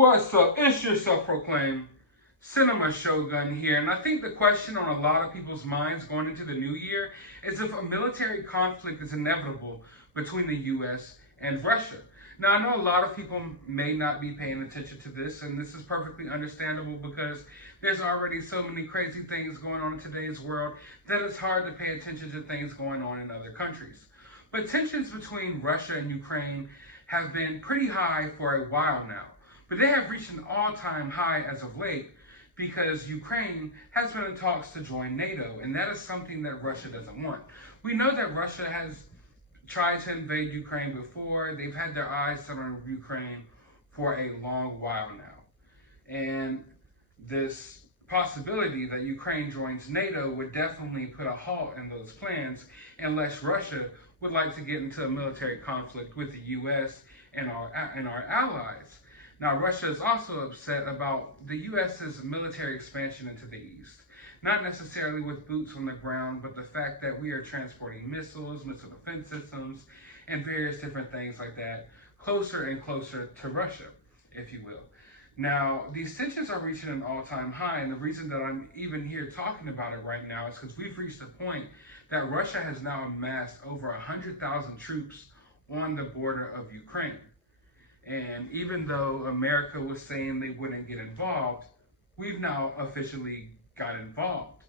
What's up? It's your self-proclaimed cinema shogun here, and I think the question on a lot of people's minds going into the new year is if a military conflict is inevitable between the U.S. and Russia. Now, I know a lot of people may not be paying attention to this, and this is perfectly understandable because there's already so many crazy things going on in today's world that it's hard to pay attention to things going on in other countries. But tensions between Russia and Ukraine have been pretty high for a while now. But they have reached an all-time high as of late because Ukraine has been in talks to join NATO, and that is something that Russia doesn't want. We know that Russia has tried to invade Ukraine before. They've had their eyes set on Ukraine for a long while now. And this possibility that Ukraine joins NATO would definitely put a halt in those plans unless Russia would like to get into a military conflict with the U.S. and our allies. Now, Russia is also upset about the U.S.'s military expansion into the east. Not necessarily with boots on the ground, but the fact that we are transporting missiles, missile defense systems, and various different things like that closer and closer to Russia, if you will. Now, these tensions are reaching an all-time high, and the reason that I'm even here talking about it right now is because we've reached a point that Russia has now amassed over 100,000 troops on the border of Ukraine. And even though America was saying they wouldn't get involved, we've now officially got involved.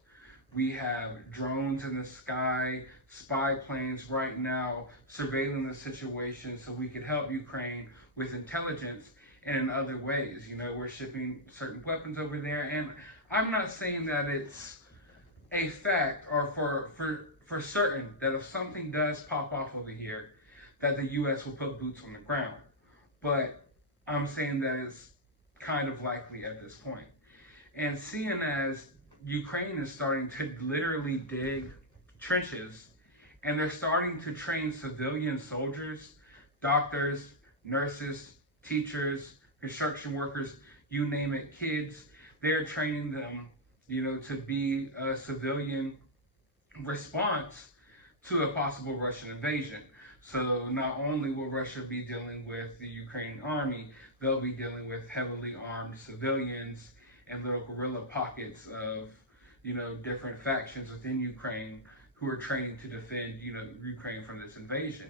We have drones in the sky, spy planes right now surveilling the situation so we could help Ukraine with intelligence and in other ways. You know, we're shipping certain weapons over there, and I'm not saying that it's a fact or for certain that if something does pop off over here, that the U.S. will put boots on the ground. But I'm saying that it's kind of likely at this point. And seeing as Ukraine is starting to literally dig trenches, and they're starting to train civilian soldiers, doctors, nurses, teachers, construction workers, you name it, kids, they're training them, to be a civilian response to a possible Russian invasion. So not only will Russia be dealing with the Ukrainian army, they'll be dealing with heavily armed civilians and little guerrilla pockets of, different factions within Ukraine who are training to defend, Ukraine from this invasion.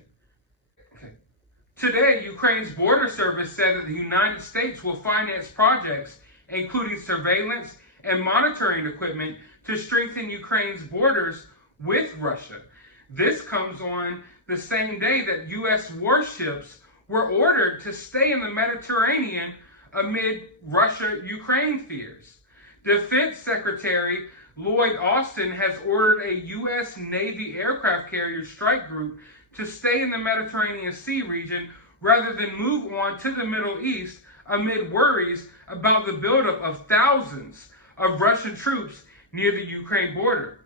Okay. Today, Ukraine's border service said that the United States will finance projects, including surveillance and monitoring equipment, to strengthen Ukraine's borders with Russia. This comes on the same day that U.S. warships were ordered to stay in the Mediterranean amid Russia-Ukraine fears. Defense Secretary Lloyd Austin has ordered a U.S. Navy aircraft carrier strike group to stay in the Mediterranean Sea region rather than move on to the Middle East amid worries about the buildup of thousands of Russian troops near the Ukraine border.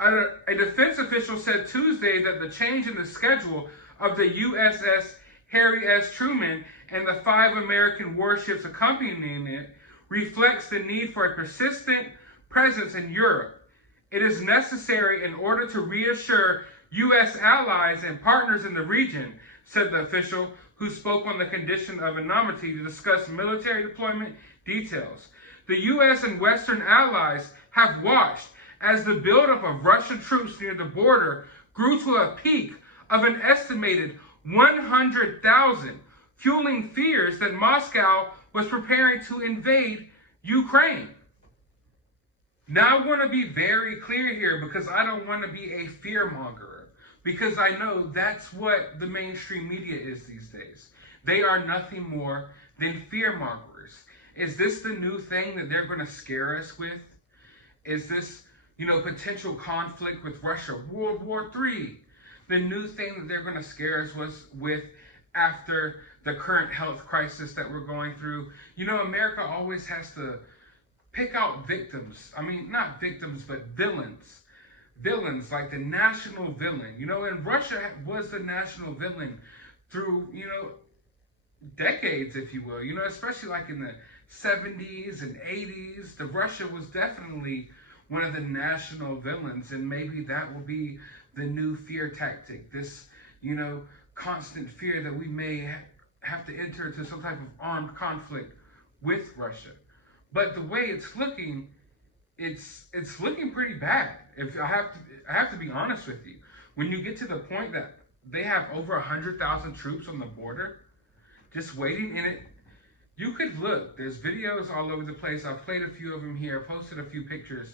A defense official said Tuesday that the change in the schedule of the USS Harry S. Truman and the 5 American warships accompanying it reflects the need for a persistent presence in Europe. It is necessary in order to reassure U.S. allies and partners in the region, said the official, who spoke on the condition of anonymity to discuss military deployment details. The U.S. and Western allies have watched as the buildup of Russian troops near the border grew to a peak of an estimated 100,000, fueling fears that Moscow was preparing to invade Ukraine. Now, I want to be very clear here because I don't want to be a fearmonger, because I know that's what the mainstream media is these days. They are nothing more than fearmongers. Is this the new thing that they're going to scare us with? Is this, potential conflict with Russia, World War III, the new thing that they're going to scare us with after the current health crisis that we're going through? America always has to pick out victims. I mean, not victims, but villains. Villains, like the national villain. And Russia was the national villain through, decades, if you will. Especially like in the 70s and 80s, the Russia was definitely one of the national villains, and maybe that will be the new fear tactic, this, constant fear that we may have to enter into some type of armed conflict with Russia. But the way it's looking, it's looking pretty bad. If I have to be honest with you. When you get to the point that they have over 100,000 troops on the border, just waiting in it, you could look. There's videos all over the place. I've played a few of them here, posted a few pictures,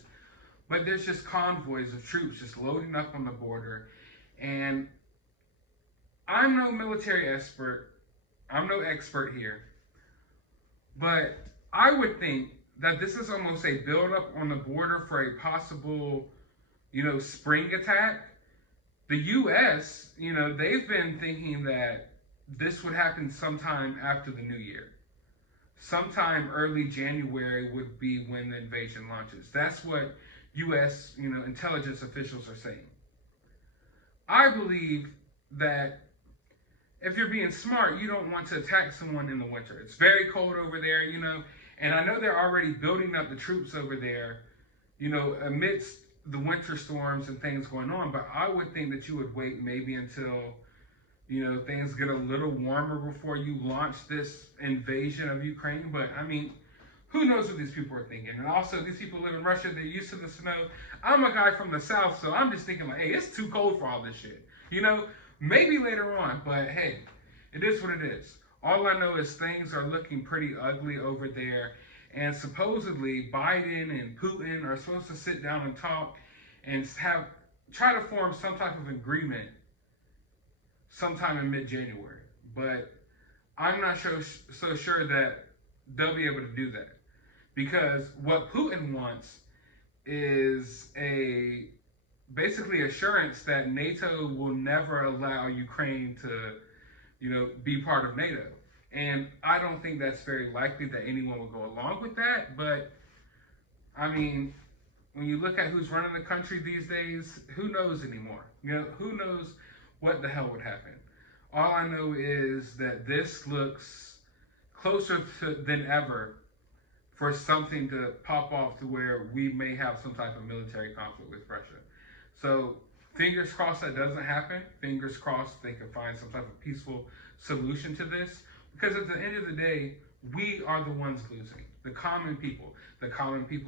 but there's just convoys of troops just loading up on the border. And I'm no military expert. I'm no expert here, but I would think that this is almost a buildup on the border for a possible, spring attack. The U.S., they've been thinking that this would happen sometime after the new year. Sometime early January would be when the invasion launches. That's what U.S., intelligence officials are saying. I believe that if you're being smart, you don't want to attack someone in the winter. It's very cold over there, and I know they're already building up the troops over there, amidst the winter storms and things going on. But I would think that you would wait maybe until, things get a little warmer before you launch this invasion of Ukraine. But I mean, who knows what these people are thinking? And also, these people live in Russia. They're used to the snow. I'm a guy from the South, so I'm just thinking like, hey, it's too cold for all this shit. Maybe later on, but hey, it is what it is. All I know is things are looking pretty ugly over there. And supposedly Biden and Putin are supposed to sit down and talk and try to form some type of agreement sometime in mid-January. But I'm not so sure that they'll be able to do that. Because what Putin wants is basically assurance that NATO will never allow Ukraine to, be part of NATO. And I don't think that's very likely that anyone will go along with that. But I mean, when you look at who's running the country these days, who knows anymore? Who knows what the hell would happen? All I know is that this looks closer than ever for something to pop off to where we may have some type of military conflict with Russia. So fingers crossed that doesn't happen. Fingers crossed they can find some type of peaceful solution to this. Because at the end of the day, we are the ones losing. The common people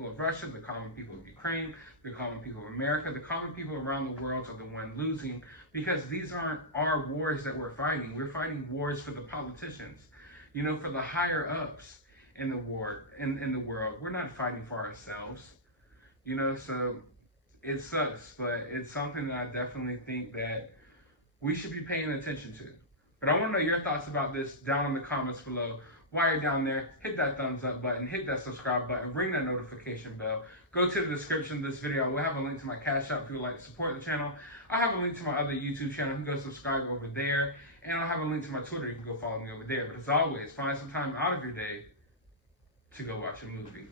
of Russia, the common people of Ukraine, the common people of America, the common people around the world are the ones losing, because these aren't our wars that we're fighting. We're fighting wars for the politicians, for the higher ups in the war, in the world. We're not fighting for ourselves, so it sucks, but it's something that I definitely think that we should be paying attention to. But I want to know your thoughts about this down in the comments below. While you're down there, hit that thumbs up button, hit that subscribe button, ring that notification bell. Go to the description of this video. We'll have a link to my CashApp if you would like to support the channel. I'll have a link to my other YouTube channel. You can go subscribe over there. And I'll have a link to my Twitter. You can go follow me over there. But as always, find some time out of your day to go watch a movie.